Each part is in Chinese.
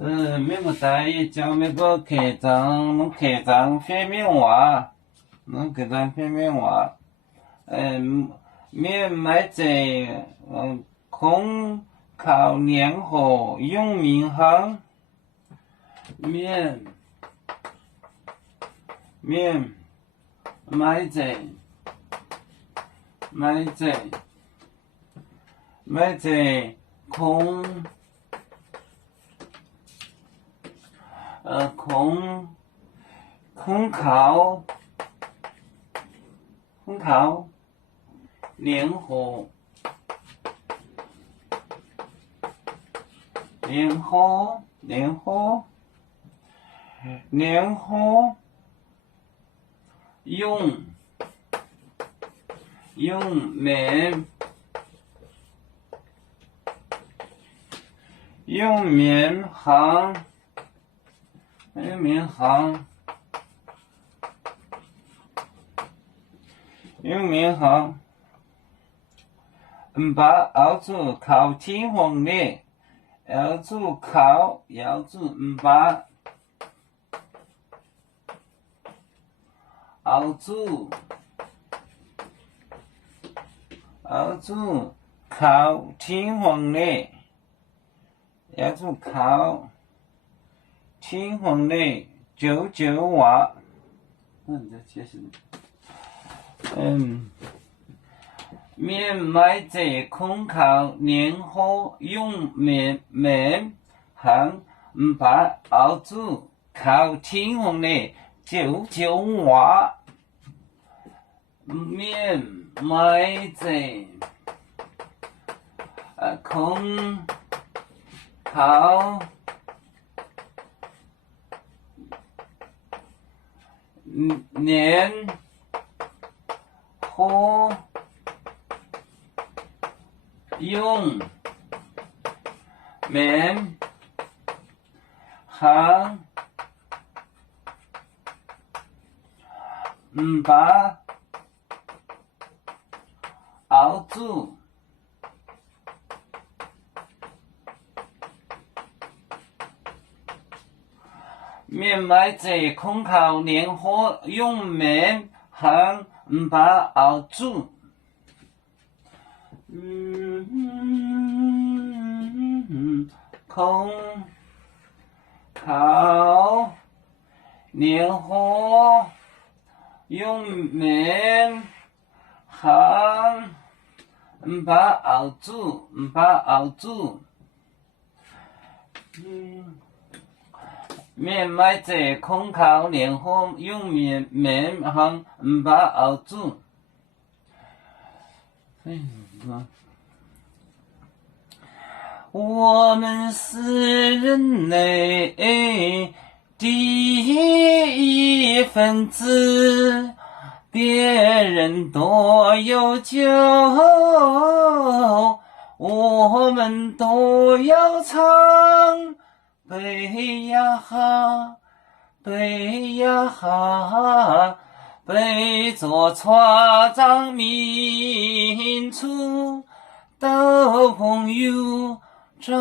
每个大爷讲每个课长，侬课长方面话，侬课长方面话，面买在空考年后用民行，面买在空考年后用棉行把熬住考天皇的要住把熬住考天皇的要住考天皇的9话，这解释面买在空考年后用棉行把熬住考天皇的9话，面买在空考年后用棉行把熬住面买在空考年后用棉行把熬住空考年后用棉行把熬住面买在空考年后用棉行把熬住我们是人类第一分子，别人都有酒，我们都要唱。背呀哈，背呀哈，背着船长民族的朋友，这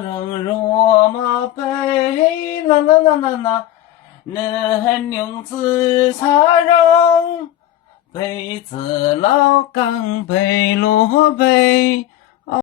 人若马背啦啦啦啦啦，能用自插绒，背子老钢背罗背。